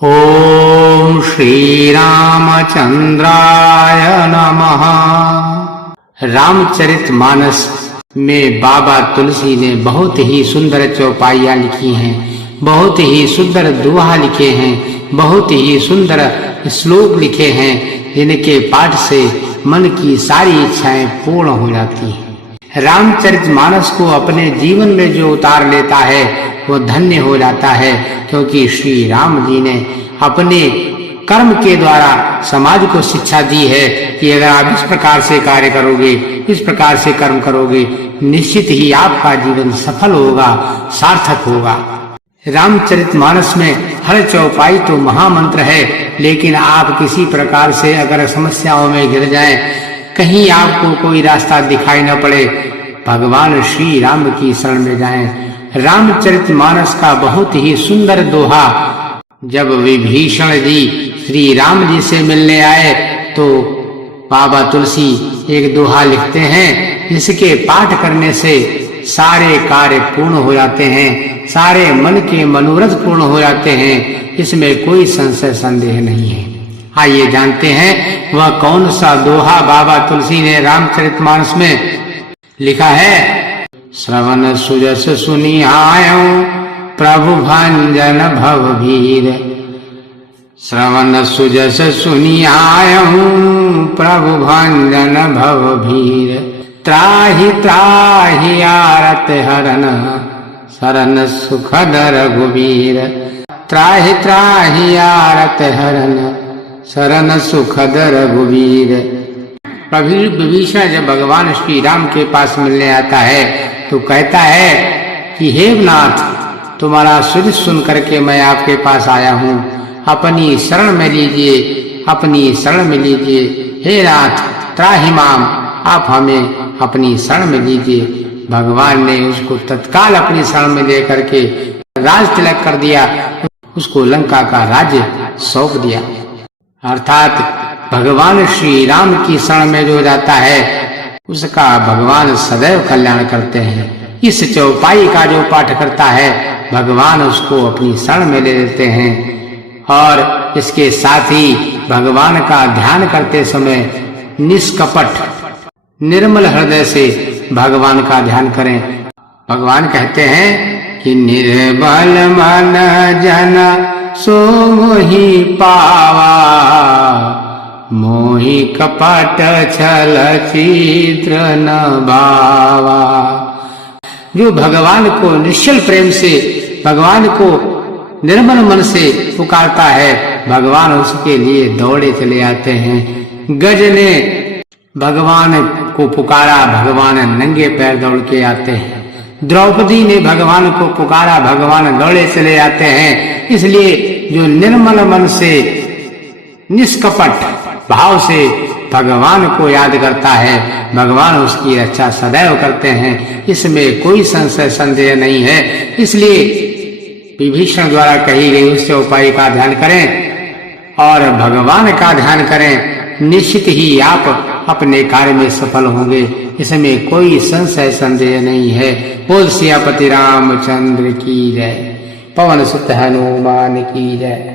ओम श्री रामचंद्राय नमः। रामचरितमानस में बाबा तुलसी ने बहुत ही सुंदर चौपाइयाँ लिखी हैं, बहुत ही सुंदर दोहा लिखे हैं, बहुत ही सुंदर श्लोक लिखे हैं, जिनके पाठ से मन की सारी इच्छाएं पूर्ण हो जाती हैं। रामचरितमानस को अपने जीवन में जो उतार लेता है वो धन्य हो जाता है, क्योंकि श्री राम जी ने अपने कर्म के द्वारा समाज को शिक्षा दी है कि अगर आप इस प्रकार से कार्य करोगे, इस प्रकार से कर्म करोगे, निश्चित ही आपका जीवन सफल होगा, सार्थक होगा। रामचरितमानस में हर चौपाई तो महामंत्र है, लेकिन आप किसी प्रकार से अगर समस्याओं में घिर जाएं, कहीं आपको कोई रास्ता दिखाई न पड़े, भगवान श्री राम की शरण में जाएं। रामचरितमानस का बहुत ही सुंदर दोहा, जब विभीषण जी श्री राम जी से मिलने आए तो बाबा तुलसी एक दोहा लिखते हैं, जिसके पाठ करने से सारे कार्य पूर्ण हो जाते हैं, सारे मन के मनोरथ पूर्ण हो जाते हैं, इसमें कोई संशय संदेह नहीं है। आइए जानते हैं वह कौन सा दोहा बाबा तुलसी ने रामचरितमानस में लिखा है। श्रवण सुजस सुनिआयो प्रभु भंजन भवभीर, श्रवण सुजस सुनिआयो प्रभु भंजन भवभीर, त्राहि त्राहि आरत हरन शरण सुखद रघुवीर, त्राहि त्राहि आरत हरन शरण सुखद रघुवीर। विभीषण जब भगवान श्री राम के पास मिलने आता है तो कहता है कि हे नाथ, तुम्हारा सुर सुन करके मैं आपके पास आया हूँ, अपनी शरण में लीजिए, अपनी शरण में लीजिए। हे नाथ त्राहि माम, आप हमें अपनी शरण में लीजिए। भगवान ने उसको तत्काल अपनी शरण में लेकर के राज तिलक कर दिया, उसको लंका का राज्य सौंप दिया। अर्थात भगवान श्री राम की शरण में जो जाता है उसका भगवान सदैव कल्याण करते हैं। इस चौपाई का जो पाठ करता है भगवान उसको अपनी शरण में ले लेते हैं। और इसके साथ ही भगवान का ध्यान करते समय निष्कपट निर्मल हृदय से भगवान का ध्यान करें। भगवान कहते हैं कि निर्बल मन जन सो मोहि पावा, मोहि कपट छल चित्र न भावा। जो भगवान को निश्चल प्रेम से, भगवान को निर्मल मन से पुकारता है, भगवान उसके लिए दौड़े चले आते हैं। गज ने भगवान को पुकारा, भगवान नंगे पैर दौड़ के आते हैं। द्रौपदी ने भगवान को पुकारा, भगवान दौड़े चले आते हैं। इसलिए जो निर्मल मन से निष्कपट भाव से भगवान को याद करता है, भगवान उसकी रक्षा सदैव करते हैं, इसमें कोई संशय संदेह नहीं है। इसलिए विभीषण द्वारा कही गई उस चौपाई का ध्यान करें और भगवान का ध्यान करें, निश्चित ही आप अपने कार्य में सफल होंगे, इसमें कोई संशय संदेह नहीं है। बोल सियापति रामचंद्र की जय, पवन सुत हनुमान की जय।